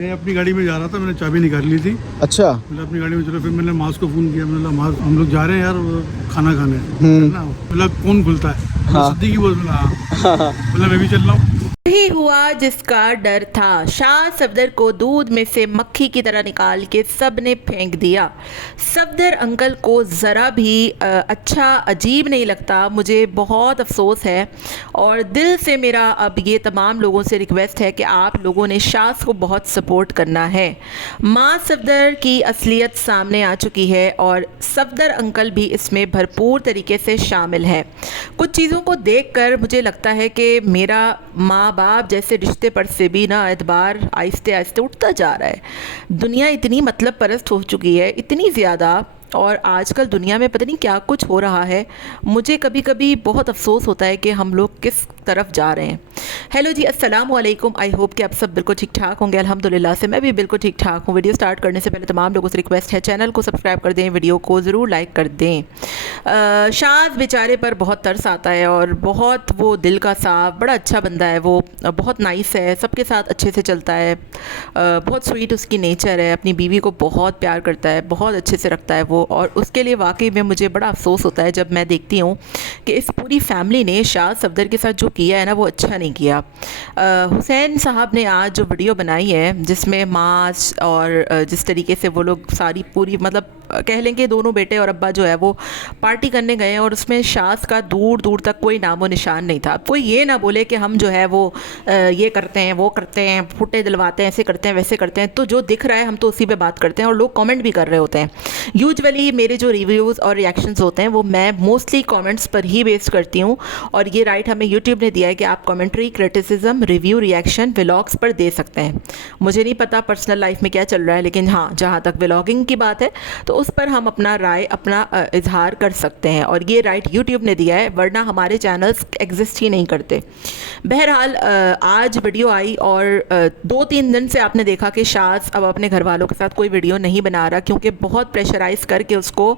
मैं अपनी गाड़ी में जा रहा था, मैंने चाबी निकाल ली थी। अच्छा। मतलब अपनी गाड़ी में चलो, फिर मैंने मास को फ़ोन किया, मैंने बोला मास हम लोग जा रहे हैं यार वो खाना खाने ना। बोला कौन खुलता है? हाँ। सिद्दीकी बोल बोला हाँ। बोला मैं भी चल रहा हूँ। ही हुआ जिसका डर था। शाह सफदर को दूध में से मक्खी की तरह निकाल के सब ने फेंक दिया। सफदर अंकल को ज़रा भी अच्छा अजीब नहीं लगता। मुझे बहुत अफसोस है और दिल से मेरा अब ये तमाम लोगों से रिक्वेस्ट है कि आप लोगों ने शाह को बहुत सपोर्ट करना है। माँ सफदर की असलियत सामने आ चुकी है और सफदर अंकल भी इसमें भरपूर तरीके से शामिल है। कुछ चीज़ों को देखकर मुझे लगता है कि मेरा माँ बाप जैसे रिश्ते पर से भी ना एतबार आहिस्ते आहिस्ते उठता जा रहा है। दुनिया इतनी मतलब परस्त हो चुकी है, इतनी ज़्यादा, और आजकल दुनिया में पता नहीं क्या कुछ हो रहा है। मुझे कभी कभी बहुत अफसोस होता है कि हम लोग किस तरफ जा रहे हैं। हेलो जी, अस्सलाम वालेकुम। आई होप कि आप सब बिल्कुल ठीक ठाक होंगे। अल्हम्दुलिल्लाह से मैं भी बिल्कुल ठीक ठाक हूँ। वीडियो स्टार्ट करने से पहले तमाम लोगों से रिक्वेस्ट है, चैनल को सब्सक्राइब कर दें, वीडियो को ज़रूर लाइक कर दें। शाज़ बेचारे पर बहुत तरस आता है और बहुत वो दिल का साफ, बड़ा अच्छा बंदा है वो, बहुत नाइस है, सबके साथ अच्छे से चलता है, बहुत स्वीट उसकी नेचर है, अपनी बीवी को बहुत प्यार करता है, बहुत अच्छे से रखता है वो। और उसके लिए वाकई में मुझे बड़ा अफसोस होता है जब मैं देखती हूँ कि इस पूरी फैमिली ने शाह सफदर के साथ जो किया है ना, वो अच्छा नहीं किया। हुसैन साहब ने आज जो वीडियो बनाई है जिसमें माँ और जिस तरीके से वो लोग सारी पूरी मतलब कह लेंगे दोनों बेटे और अब्बा जो है वो पार्टी करने गए हैं और उसमें शाज़ का दूर दूर तक कोई नामो निशान नहीं था। कोई ये ना बोले कि हम जो है वो ये करते हैं, वो करते हैं, फुटे दिलवाते हैं, ऐसे करते हैं, वैसे करते हैं। तो जो दिख रहा है हम तो उसी पे बात करते हैं और लोग कमेंट भी कर रहे होते हैं। यूजुअली मेरे जो रिव्यूज़ और रिएक्शंस होते हैं वो मैं मोस्टली कमेंट्स पर ही बेस करती हूँ और ये राइट हमें यूट्यूब ने दिया है कि आप commentary, criticism, review, reaction vlogs पर दे सकते हैं। मुझे नहीं पता पर्सनल लाइफ में क्या चल रहा है, लेकिन हाँ, जहाँ तक व्लॉगिंग की बात है तो उस पर हम अपना राय, अपना इजहार कर सकते हैं और ये राइट यूट्यूब ने दिया है, वरना हमारे चैनल्स एग्जिस्ट ही नहीं करते। बहरहाल आज वीडियो आई और 2-3 दिन से आपने देखा कि शाज़ अब अपने घर वालों के साथ कोई वीडियो नहीं बना रहा क्योंकि बहुत प्रेशराइज़ करके उसको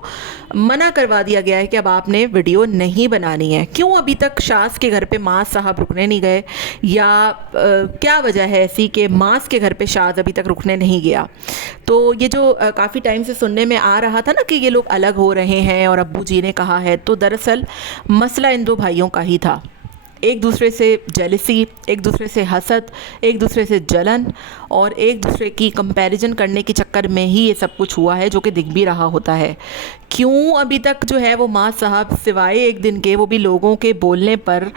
मना करवा दिया गया है कि अब आपने वीडियो नहीं बनानी है। क्यों अभी तक शाज़ के घर पे माँ साहब रुकने नहीं गए, या क्या वजह है ऐसी कि मास के घर पे शाज़ अभी तक रुकने नहीं गया? तो ये जो काफ़ी टाइम से सुनने में आ रहा था ना कि ये लोग अलग हो रहे हैं और अब्बू जी ने कहा है, तो दरअसल मसला इन दो भाइयों का ही था। एक दूसरे से जेलसी, एक दूसरे से हसद, एक दूसरे से जलन और एक दूसरे की कंपैरिजन करने के चक्कर में ही ये सब कुछ हुआ है, जो कि दिख भी रहा होता है। क्यों अभी तक जो है वो माँ साहब सिवाय एक दिन के, वो भी लोगों के बोलने पर,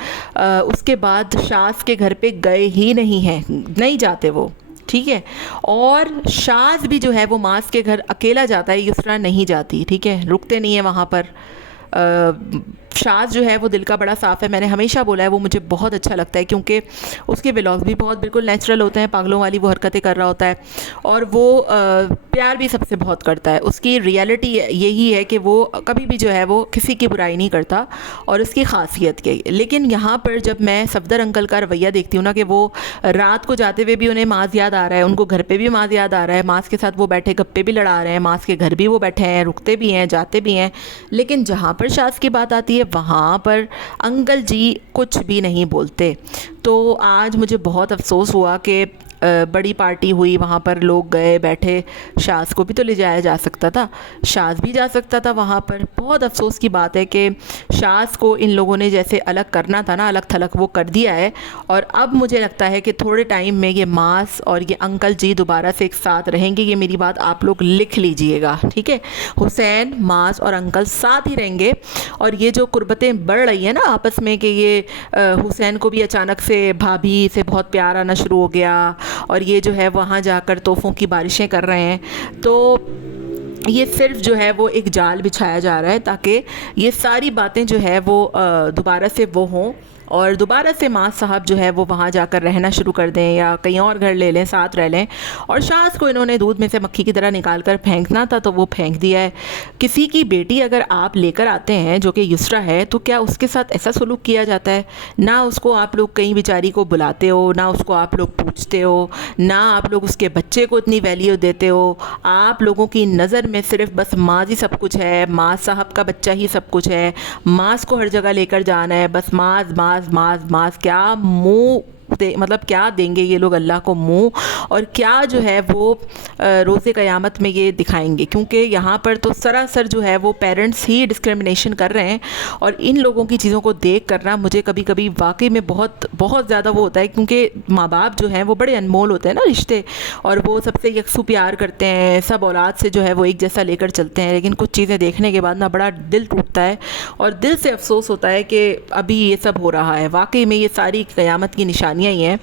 उसके बाद शाज़ के घर पे गए ही नहीं हैं, नहीं जाते वो, ठीक है। और शाज़ भी जो है वो मास के घर अकेला जाता है, युसरा नहीं जाती, ठीक है, रुकते नहीं है वहाँ पर। शाज़ जो है वो दिल का बड़ा साफ़ है, मैंने हमेशा बोला है, वो मुझे बहुत अच्छा लगता है क्योंकि उसके व्लॉग्स भी बहुत बिल्कुल नेचुरल होते हैं, पागलों वाली वो हरकतें कर रहा होता है और वो प्यार भी सबसे बहुत करता है। उसकी रियलिटी यही है कि वो कभी भी जो है वो किसी की बुराई नहीं करता और उसकी खासियत के। लेकिन यहाँ पर जब मैं सफदर अंकल का रवैया देखती हूँ ना कि वो रात को जाते हुए भी उन्हें मास याद आ रहा है, उनको घर पर भी मास याद आ रहा है, मास के साथ वो बैठे गप्पे भी लड़ा रहे हैं, मास के घर भी वो बैठे हैं, रुकते भी हैं, जाते भी हैं, लेकिन जहाँ पर शाज़ की बात आती है वहाँ पर अंकल जी कुछ भी नहीं बोलते। तो आज मुझे बहुत अफसोस हुआ कि बड़ी पार्टी हुई, वहाँ पर लोग गए, बैठे, शाज़ को भी तो ले जाया जा सकता था, शाज़ भी जा सकता था वहाँ पर। बहुत अफसोस की बात है कि शाज़ को इन लोगों ने जैसे अलग करना था ना, अलग थलग वो कर दिया है। और अब मुझे लगता है कि थोड़े टाइम में ये मास और ये अंकल जी दोबारा से एक साथ रहेंगे। ये मेरी बात आप लोग लिख लीजिएगा, ठीक है। हुसैन, मास और अंकल साथ ही रहेंगे और ये जो कुर्बतें बढ़ रही हैं ना आपस में कि ये हुसैन को भी अचानक से भाभी से बहुत प्यार आना शुरू हो गया और ये जो है वहाँ जाकर तोहफ़ों की बारिशें कर रहे हैं, तो ये सिर्फ जो है वो एक जाल बिछाया जा रहा है ताकि ये सारी बातें जो है वो दोबारा से वो हों और दोबारा से माँ साहब जो है वो वहाँ जाकर रहना शुरू कर दें या कहीं और घर ले लें, साथ रह लें। और शाज़ को इन्होंने दूध में से मक्खी की तरह निकाल कर फेंकना था तो वो फेंक दिया है। किसी की बेटी अगर आप लेकर आते हैं जो कि युसरा है, तो क्या उसके साथ ऐसा सलूक किया जाता है? ना उसको आप लोग कहीं बेचारी को बुलाते हो, ना उसको आप लोग पूछते हो, ना आप लोग उसके बच्चे को इतनी वैल्यू देते हो। आप लोगों की नज़र में सिर्फ बस माँ ही सब कुछ है, माँ साहब का बच्चा ही सब कुछ है, मास को हर जगह लेकर जाना है, बस मास मास मास मास। क्या मुँह मतलब क्या देंगे ये लोग अल्लाह को मुंह, और क्या जो है वो रोज़े क़यामत में ये दिखाएंगे, क्योंकि यहाँ पर तो सरासर जो है वो पेरेंट्स ही डिस्क्रिमिनेशन कर रहे हैं। और इन लोगों की चीज़ों को देख कर ना मुझे कभी कभी वाकई में बहुत बहुत ज़्यादा वो होता है, क्योंकि माँ बाप जो हैं वो बड़े अनमोल होते हैं ना रिश्ते, और वो सबसे यकसू प्यार करते हैं, सब औलाद से जो है वो एक जैसा लेकर चलते हैं। लेकिन कुछ चीज़ें देखने के बाद ना बड़ा दिल टूटता है और दिल से अफसोस होता है कि अभी ये सब हो रहा है। वाकई में ये सारी क़यामत की निशानियाँ ही हैं।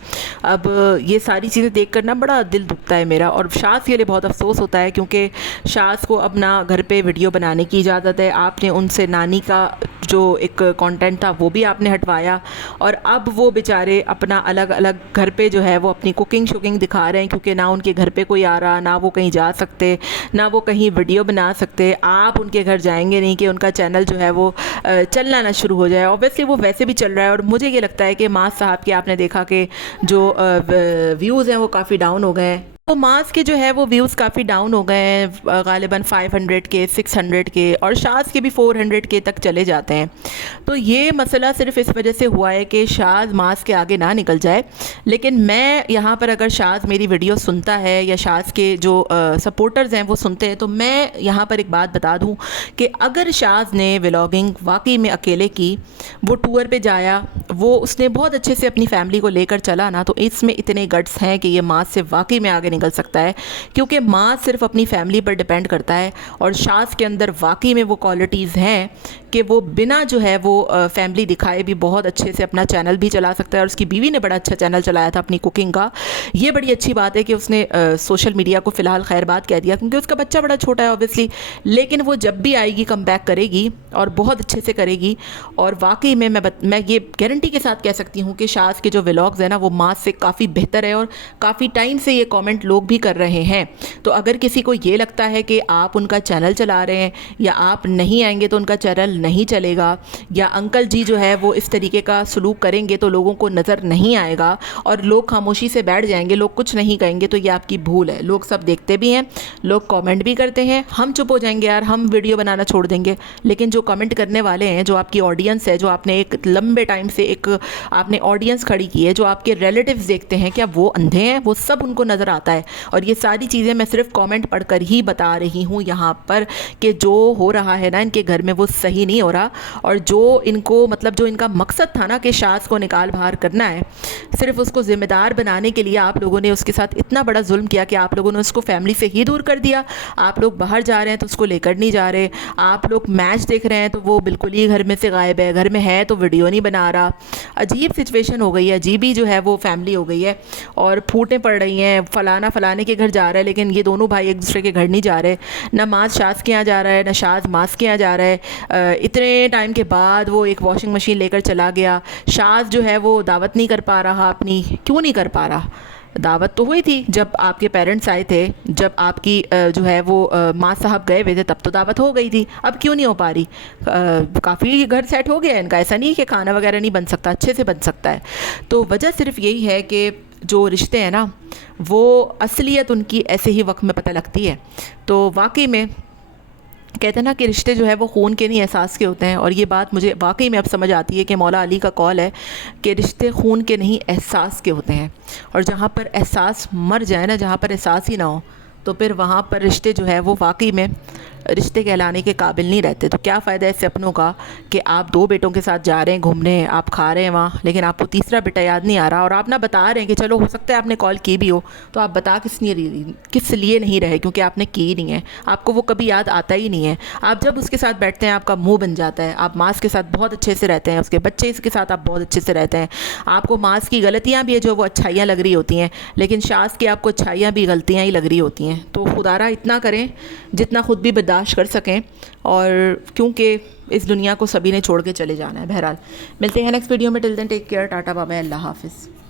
अब ये सारी चीज़ें देख कर ना बड़ा दिल दुखता है मेरा, और शाज़ के लिए बहुत अफसोस होता है, क्योंकि शाज़ को अपना घर पे वीडियो बनाने की इजाज़त है। आपने उनसे नानी का जो एक कंटेंट था वो भी आपने हटवाया, और अब वो बेचारे अपना अलग अलग घर पे जो है वो अपनी कुकिंग शुकिंग दिखा रहे हैं, क्योंकि ना उनके घर पे कोई आ रहा, ना वो कहीं जा सकते, ना वो कहीं वीडियो बना सकते। आप उनके घर जाएंगे नहीं कि उनका चैनल जो है वो चलना ना शुरू हो जाए। ऑब्वियसली वो वैसे भी चल रहा है, और मुझे ये लगता है कि मास साहब के आपने देखा कि जो व्यूज़ हैं वो काफ़ी डाउन हो गए हैं। तो मास के जो है वो व्यूज़ काफ़ी डाउन हो गए हैं, गालिबन 500 के, 600 के, और शाज़ के भी 400 के तक चले जाते हैं। तो ये मसला सिर्फ इस वजह से हुआ है कि शाज़ मास के आगे ना निकल जाए। लेकिन मैं यहाँ पर, अगर शाज़ मेरी वीडियो सुनता है या शाज़ के जो सपोर्टर्स हैं वो सुनते हैं, तो मैं यहाँ पर एक बात बता दूँ कि अगर शाज़ ने व्लॉगिंग वाकई में अकेले की, वो टूर पे जाया, वो उसने बहुत अच्छे से अपनी फैमिली को लेकर चला ना, तो इसमें इतने गट्स हैं कि ये मास से वाकई में आगे निकल सकता है। क्योंकि माँ सिर्फ अपनी फैमिली पर डिपेंड करता है, और शाज़ के अंदर वाकई में वो क्वालिटीज़ हैं कि वो बिना जो है वो फैमिली दिखाए भी बहुत अच्छे से अपना चैनल भी चला सकता है। और उसकी बीवी ने बड़ा अच्छा चैनल चलाया था अपनी कुकिंग का। ये बड़ी अच्छी बात है कि उसने सोशल मीडिया को फ़िलहाल खैर बात कह दिया, क्योंकि उसका बच्चा बड़ा छोटा है ऑब्वियसली, लेकिन वो जब भी आएगी कम बैक करेगी और बहुत अच्छे से करेगी। और वाकई में मैं ये गारंटी के साथ कह सकती हूँ कि शाज़ के जो व्लॉग्स हैं ना वो माँ से काफ़ी बेहतर है, और काफ़ी टाइम से ये कमेंट लोग भी कर रहे हैं। तो अगर किसी को ये लगता है कि आप उनका चैनल चला रहे हैं या आप नहीं आएंगे तो उनका चैनल नहीं चलेगा, या अंकल जी जो है वो इस तरीके का सलूक करेंगे तो लोगों को नज़र नहीं आएगा और लोग खामोशी से बैठ जाएंगे, लोग कुछ नहीं कहेंगे, तो ये आपकी भूल है। लोग सब देखते भी हैं, लोग कमेंट भी करते हैं। हम चुप हो जाएंगे यार, हम वीडियो बनाना छोड़ देंगे, लेकिन जो कमेंट करने वाले हैं, जो आपकी ऑडियंस है, जो आपने एक लंबे टाइम से एक आपने ऑडियंस खड़ी की है, जो आपके रिलेटिव्स देखते हैं, क्या वो अंधे हैं? वो सब उनको नज़र आता है। और ये सारी चीज़ें मैं सिर्फ कमेंट पढ़कर ही बता रही हूँ यहाँ पर कि जो हो रहा है ना इनके घर में वो सही नहीं हो रहा। और जो इनको मतलब जो इनका मकसद था ना कि शाज़ को निकाल बाहर करना है, सिर्फ उसको ज़िम्मेदार बनाने के लिए आप लोगों ने उसके साथ इतना बड़ा जुल्म किया कि आप लोगों ने उसको फैमिली से ही दूर कर दिया। आप लोग बाहर जा रहे हैं तो उसको लेकर नहीं जा रहे, आप लोग मैच देख रहे हैं तो वो बिल्कुल ही घर में से गायब है, घर में है तो वीडियो नहीं बना रहा। अजीब सिचुएशन हो गई है, अजीब ही जो है वो फैमिली हो गई है, और फूटें पड़ रही हैं। फलाना फलाने के घर जा रहा है, लेकिन ये दोनों भाई एक दूसरे के घर नहीं जा रहे। ना मास शाज़ के यहाँ जा रहा है, ना शाज़ मास के यहाँ जा रहा है। इतने टाइम के बाद वो एक वॉशिंग मशीन लेकर चला गया। शाज़ जो है वो दावत नहीं कर पा रहा अपनी, क्यों नहीं कर पा रहा? दावत तो हुई थी जब आपके पेरेंट्स आए थे, जब आपकी जो है वो माँ साहब गए हुए थे, तब तो दावत हो गई थी। अब क्यों नहीं हो पा रही? काफ़ी घर सेट हो गया है इनका, ऐसा नहीं कि खाना वगैरह नहीं बन सकता, अच्छे से बन सकता है। तो वजह सिर्फ यही है कि जो रिश्ते हैं ना वो असलियत उनकी ऐसे ही वक्त में पता लगती है। तो वाकई में कहते हैं ना कि रिश्ते जो है वो खून के नहीं एहसास के होते हैं, और ये बात मुझे वाकई में अब समझ आती है कि मौला अली का कौल है कि रिश्ते खून के नहीं एहसास के होते हैं। और जहाँ पर एहसास मर जाए ना, जहाँ पर एहसास ही ना हो, तो फिर वहाँ पर रिश्ते जो है वो वाकई में रिश्ते कहलाने के काबिल नहीं रहते। तो क्या फ़ायदा ऐसे अपनों का कि आप 2 बेटों के साथ जा रहे हैं घूमने, आप खा रहे हैं वहाँ, लेकिन आपको तीसरा बेटा याद नहीं आ रहा, और आप ना बता रहे हैं कि चलो हो सकता है आपने कॉल की भी हो, तो आप बता किस लिए नहीं रहे? क्योंकि आपने की ही नहीं है, आपको वो कभी याद आता ही नहीं है। आप जब उसके साथ बैठते हैं आपका मुँह बन जाता है। आप मास के साथ बहुत अच्छे से रहते हैं, उसके बच्चे इसके साथ आप बहुत अच्छे से रहते हैं। आपको मास की गलतियाँ भी है जो वो अच्छाइयाँ लग रही होती हैं, लेकिन शाज़ की आपको अच्छाइयाँ भी गलतियाँ ही लग रही होती हैं। तो खुदारा इतना करें जितना खुद भी बर्दाश्त कर सकें, और क्योंकि इस दुनिया को सभी ने छोड़ के चले जाना है। बहरहाल मिलते हैं नेक्स्ट वीडियो में। Till then take care, tata bye bye, अल्लाह हाफिज़।